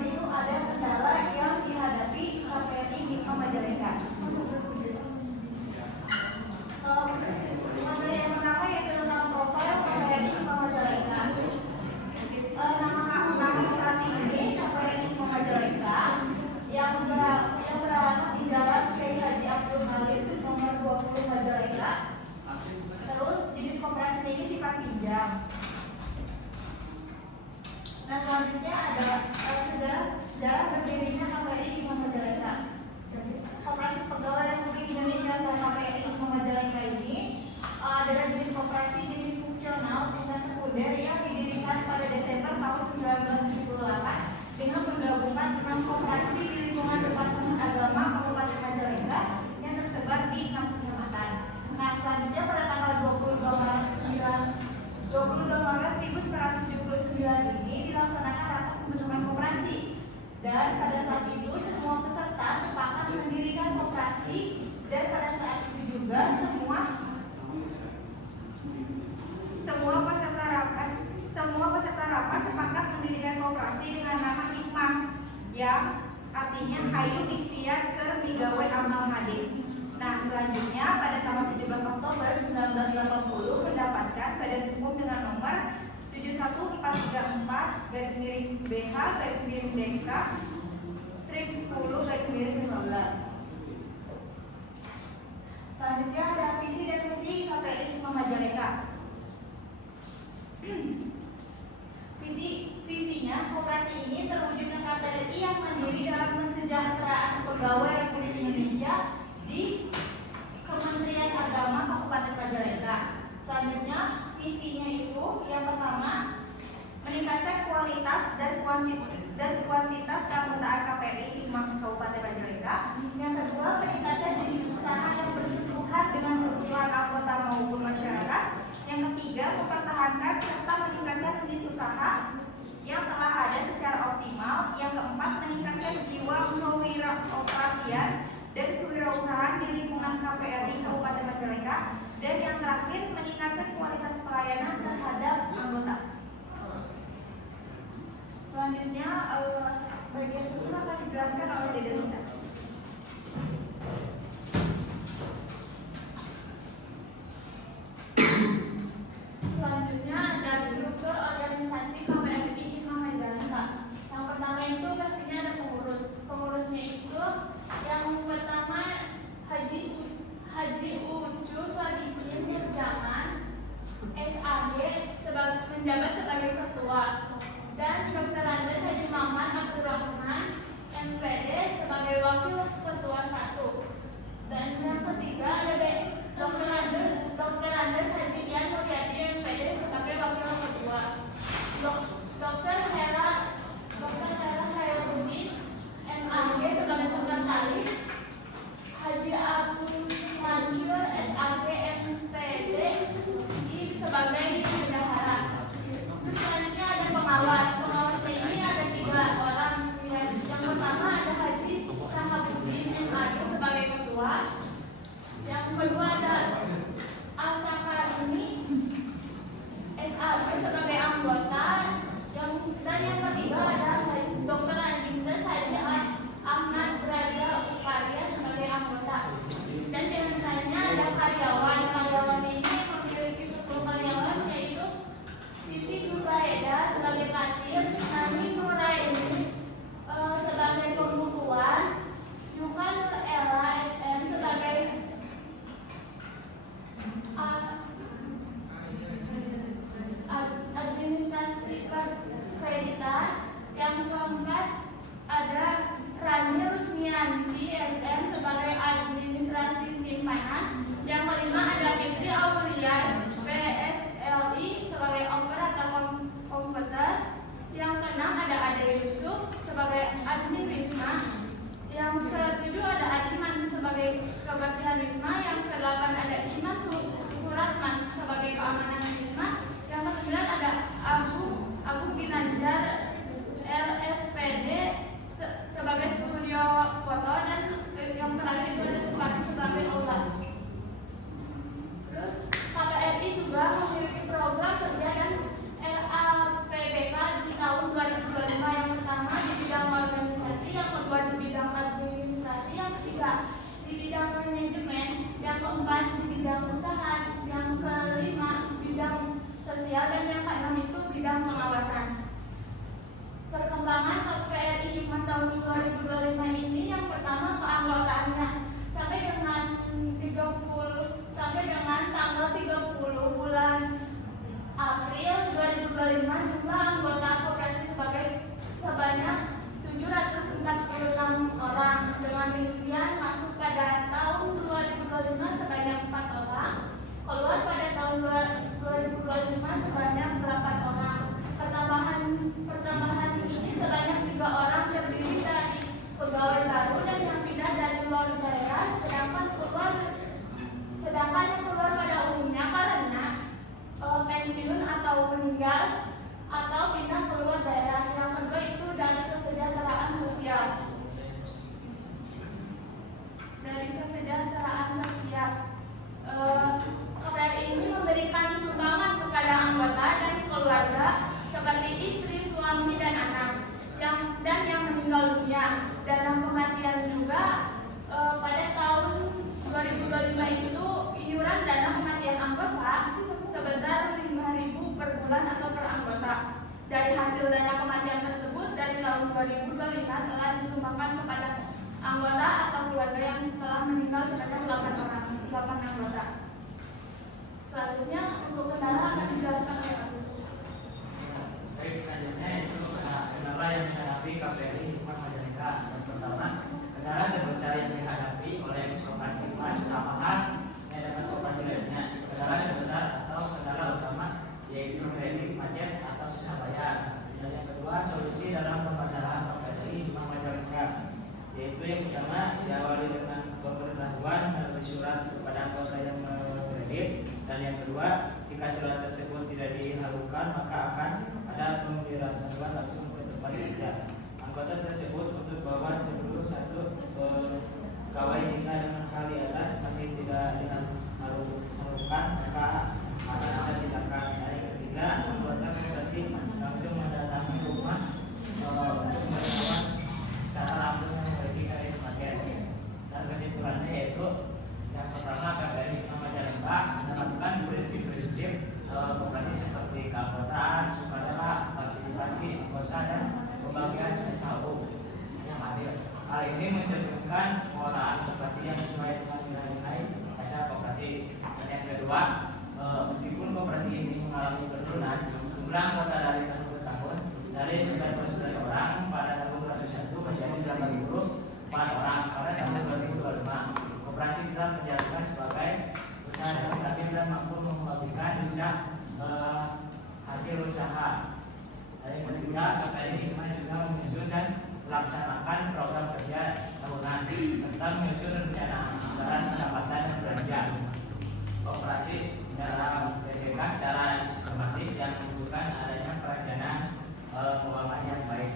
selanjutnya itu ada kendala yang dihadapi KPRI Hikmah Majalengka. Materi yang pertama yaitu tentang profil KPRI Hikmah Majalengka. Nama operasi ini KPRI Hikmah Majalengka yang beralamat di Jalan Kiai Haji Abdul Malik nomor 20 Majalengka. Terus jenis koperasi ini sifat pinjam. Nah, selanjutnya ada sejarah berdirinya KPRI Hikmah Majalengka. Koperasi Pegawai Republik Indonesia atau KPRI Hikmah Majalengka ini adalah jenis koperasi jenis fungsional tingkat sekunder yang didirikan pada Desember tahun 1978 dengan penggabungan 6 koperasi di lingkungan Departemen Agama Kabupaten Majalengka yang tersebar di 6 kecamatan. Nah, selanjutnya pada tanggal 22 Maret 1979 ini dilaksanakan rapat pembentukan koperasi, dan pada saat itu semua peserta sepakat mendirikan koperasi, dan pada saat itu juga semua peserta rapat sepakat mendirikan koperasi dengan nama Hikmah, yang artinya Hayu Ikhtiar Keur Migawe Amal Hadir. Nah, selanjutnya pada tanggal 17 Oktober 1980 mendapatkan badan hukum dengan nomor 71434-BH-DK strip 10-15. Selanjutnya ada visi dan misi KPRI Hikmah Majalengka. Visinya, koperasi ini terwujudnya KPRI yang mandiri dalam kesejahteraan pegawai Republik Indonesia di Kementerian Agama Kabupaten Majalengka. Selanjutnya, visinya itu yang pertama meningkatkan kualitas dan kuantitas keanggotaan KPRI Hikmah Kabupaten Majalengka. Yang kedua, meningkatkan jenis usaha yang bersentuhan dengan kebutuhan anggota maupun masyarakat. Yang ketiga, mempertahankan serta meningkatkan unit usaha yang telah ada secara optimal. Yang keempat, meningkatkan jiwa kewirausahaan dan kewirausahaan di lingkungan KPRI Kabupaten Majalengka. Dan yang terakhir, meningkatkan kualitas pelayanan terhadap anggota. Selanjutnya, bagian struktur akan dijelaskan oleh Dede Lisa. Selanjutnya ada struktur organisasi KPRI Hikmah Majalengka. Yang pertama itu pastinya ada pengurus. Pengurusnya itu yang pertama Haji Ucu Sodikin Nurjaman SAG menjabat sebagai ketua, dan Dr. Andes Haji Maman Abdurrahman MPD sebagai wakil ketua 1. Dan yang ketiga ada Dr. Andes Haji Ian Suryadi MPD sebagai wakil ketua, Dr. Hera Khairudin MAG sebagai sekretaris, Haji Abdul Mansur SAG MPD sebagai bendahara. Terus selanjutnya ada pengawas. Pengawasnya ini ada 3 orang. Yang pertama ada Haji Sahabuddin MAG sebagai ketua. Yang kedua ada Al-Sakarini SAG sebagai anggota. Dan yang ketiga ada Dr. Anindra Saja Ahmad Raja Upadia sebagai anggota. Dan di antaranya ada karyawan. Karyawan ini memiliki 10 karyawan, yaitu Siti Nuraida sebagai kasir, Nani Nuraini sebagai pembukuan, Yuka Nurella SM sebagai administrasi kreditan. Yang keempat ada Rani Rusmianti SM sebagai administrasi simpanan. Yang kelima ada Fitri Aulia PSLI sebagai operator komputer. Yang keenam ada Ade Yusuf sebagai admin Wisma. Yang ketujuh ada Adiman sebagai kebersihan Wisma. Yang kedelapan ada Iman Suratman kematian anggota sebesar 5.000 per bulan atau per anggota. Dari hasil dana kematian tersebut dari tahun 2025 telah disumbangkan kepada anggota atau keluarga yang telah meninggal sebanyak 8 anggota. Selanjutnya untuk kendala akan dijelaskan oleh Agus. Baik, selanjutnya itu kendala yang dihadapi KPRI Humas Majalengka. Yang pertama, kendala terbesar yang dihadapi oleh koperasi Humas sama halnya dengan koperasi lainnya. Kendala terbesar atau kendala utama yaitu kredit macet atau susah bayar. Dan yang kedua, solusi dalam permasalahan KPRI Humas Majalengka, yaitu yang pertama diawali dengan pemberitahuan melalui surat kepada anggota yang kredit, dan yang kedua, jika surat tersebut tidak diharukan maka akan ada pemberitahuan langsung ke tempat kerja anggota tersebut untuk bahwa seluruh satu pegawai jika dengan hal di atas masih tidak diharukan maka akan ada tindakan. Dan yang ketiga, anggota koperasi langsung mendatangi rumah untuk menerima secara langsung memiliki kredit macet. Dan kesimpulannya yaitu yang pertama, KPRI Majalengka menerapkan prinsip-prinsip koperasi seperti keanggotaan, sukarela, partisipasi anggota dan pembagian SHU yang adil. Hal ini mencerminkan pengolahan koperasi yang sesuai dengan nilai-nilai dasar koperasi. Dan yang kedua, meskipun koperasi ini mengalami penurunan jumlah anggota dari tahun ke tahun dari 99 orang pada tahun 2001 menjadi 84 orang pada tahun 2025. Koperasi telah menjalankan sebagai usaha demokratis dan mampu membagikan hasil usaha. Dan yang ketiga, KPRI juga menyusun dan melaksanakan program kerja tahunan tentang menyusun rencana anggaran pendapatan dan belanja koperasi dalam PPK secara sistematis yang membutuhkan adanya perencanaan keuangan yang baik.